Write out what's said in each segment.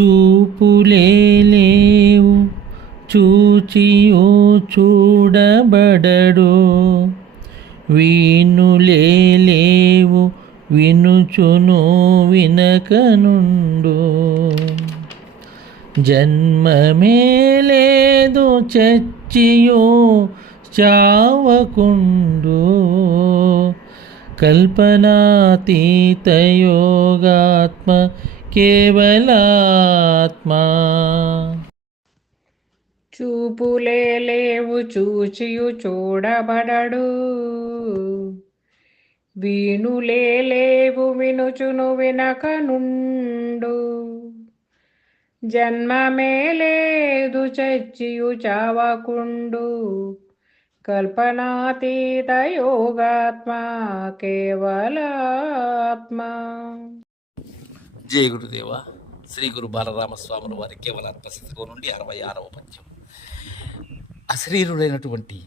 చూపులే లేవు చూచియో చూడబడడు. వీణులే లేవు వినుచును వినకనుండు. జన్మమే లేదు చచ్చియో చావకుండు. కల్పనాతీత యోగాత్మ కేవలాత్మా. చూపులే లేవు చూచియు చూడబడడు. వీణులే లేవు వినుచును వినక నుండు జన్మమే లేదు చచ్చియు చావకుండు. కల్పనాతీత యోగాత్మ కేవలాత్మ. జయ గురుదేవ. శ్రీ గురు బాలరామస్వాముల వారి కేవలాత్మ శతకం నుండి అరవై ఆరవ పద్యం. అశరీరులైనటువంటి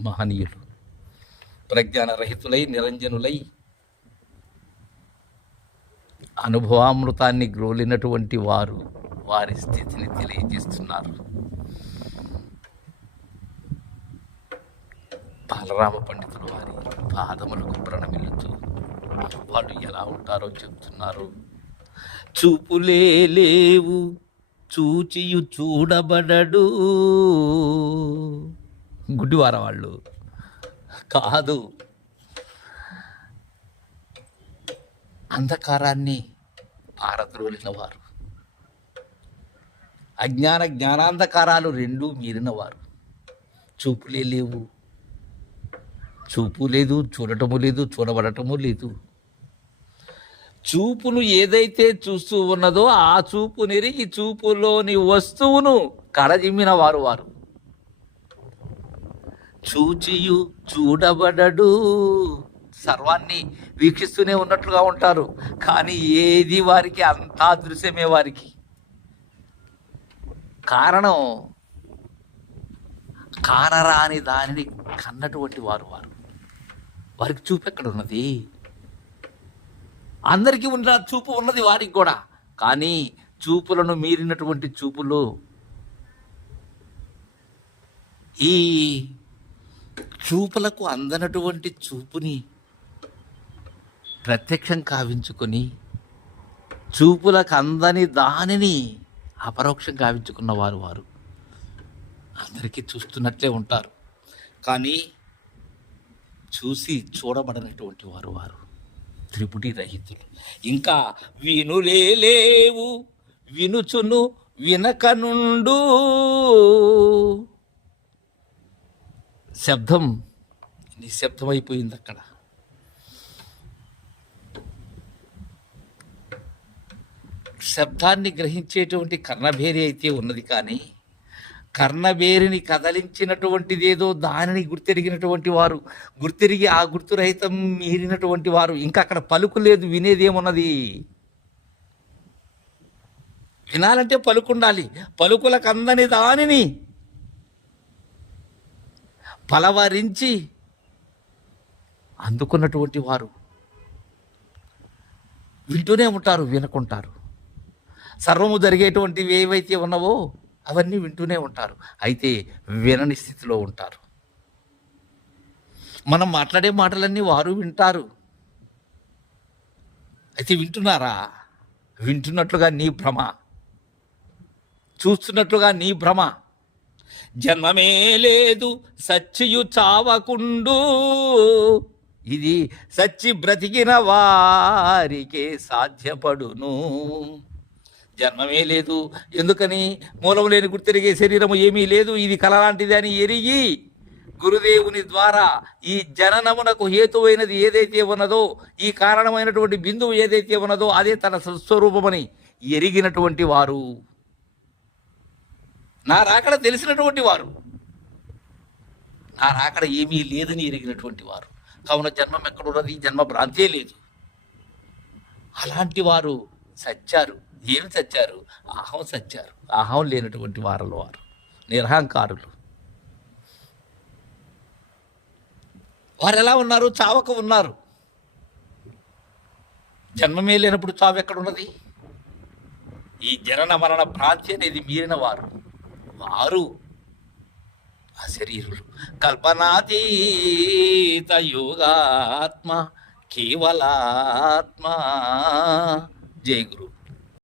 మహనీయులు ప్రజ్ఞాన రహితులై నిరంజనులై అనుభవామృతాన్ని గ్రోలినటువంటి వారు వారి స్థితిని తెలియజేస్తున్నారు. బాలరామ పండితులు వారి పాదములకు ప్రణమిల్లుతూ వాళ్ళు ఎలా ఉంటారో చెప్తున్నారు. చూపులే లేవు చూచియు చూడబడడు. గుడ్డివార వాళ్ళు? కాదు. అంధకారాన్ని పారద్రోలిన వారు అజ్ఞాన జ్ఞానాంధకారాలు రెండూ మీరినవారు. చూపులే లేవు చూపు లేదు చూడటము లేదు చూడబడటము లేదు. చూపును ఏదైతే చూస్తూ ఉన్నదో ఆ చూపు నెరిగి చూపులోని వస్తువును కడజిమ్మిన వారు వారు. చూచియు చూడబడడు. సర్వాన్ని వీక్షిస్తూనే ఉన్నట్లుగా ఉంటారు. కానీ ఏది వారికి అంతా దృశ్యమే వారికి. కారణం కానరాని దానిని కన్నటువంటి వారు వారు. వారికి చూపు ఎక్కడ ఉన్నది అందరికీ ఉన్న చూపు ఉన్నది వారికి కూడా. కానీ చూపులను మీరినటువంటి చూపులు ఈ చూపులకు అందనటువంటి చూపుని ప్రత్యక్షం కావించుకొని చూపులకు అందని దానిని అపరోక్షం కావించుకున్న వారు వారు. అందరికీ చూస్తున్నట్లే ఉంటారు. కానీ చూసి చూడబడనటువంటి వారు వారు. త్రిపుటి రహితులు. ఇంకా వినులే లేవు వినుచును వినకనుండు. శబ్దం నిశ్శబ్దమైపోయింది అక్కడ శబ్దాన్ని గ్రహించేటువంటి కర్ణభేరి అయితే ఉన్నది కానీ కర్ణవేరిని కదలించినటువంటిదేదో దానిని గుర్తెరిగినటువంటి వారు గుర్తెరిగి ఆ గుర్తురహితం మీరినటువంటి వారు. ఇంకా అక్కడ పలుకు లేదు వినేదేమున్నది? వినాలంటే పలుకుండాలి. పలుకులకు అందని దానిని పలవరించి అందుకున్నటువంటి వారు. వింటూనే ఉంటారు వినకుంటారు. సర్వము జరిగేటువంటివి ఏవైతే ఉన్నవో అవన్నీ వింటూనే ఉంటారు. అయితే వినని స్థితిలో ఉంటారు. మనం మాట్లాడే మాటలన్నీ వారు వింటారు. అయితే వింటున్నారా? వింటున్నట్లుగా నీ భ్రమ. చూస్తున్నట్లుగా నీ భ్రమ. జన్మమే లేదు సచ్చియు చావకుండు. ఇది సచ్చి బ్రతికిన వారికే సాధ్యపడును. జన్మమే లేదు. ఎందుకని? మూలం లేని గుర్తెరిగే శరీరము ఏమీ లేదు. ఇది కలలాంటిది అని ఎరిగి గురుదేవుని ద్వారా ఈ జననమునకు హేతువైనది ఏదైతే ఉన్నదో ఈ కారణమైనటువంటి బిందువు ఏదైతే ఉన్నదో అదే తన స్వరూపమని ఎరిగినటువంటి వారు. నా రాకడ తెలిసినటువంటి వారు. నా రాకడ ఏమీ లేదని ఎరిగినటువంటి వారు. కావున జన్మం ఎక్కడున్నది జన్మ భ్రాంతే లేదు. అలాంటి వారు సచ్చారు. ఏమి చచ్చారు అహం సచ్చారు. అహం లేనటువంటి వారలు వారు. నిరహంకారులు. వారు ఎలా ఉన్నారు? చావక ఉన్నారు. జన్మమే లేనప్పుడు చావు ఎక్కడున్నది? ఈ జనన మరణ భ్రాంతి అనేది మీరిన వారు. వారు ఆ శరీరులు కల్పనాతీత యోగాత్మ కేవలాత్మ. జయ గురు.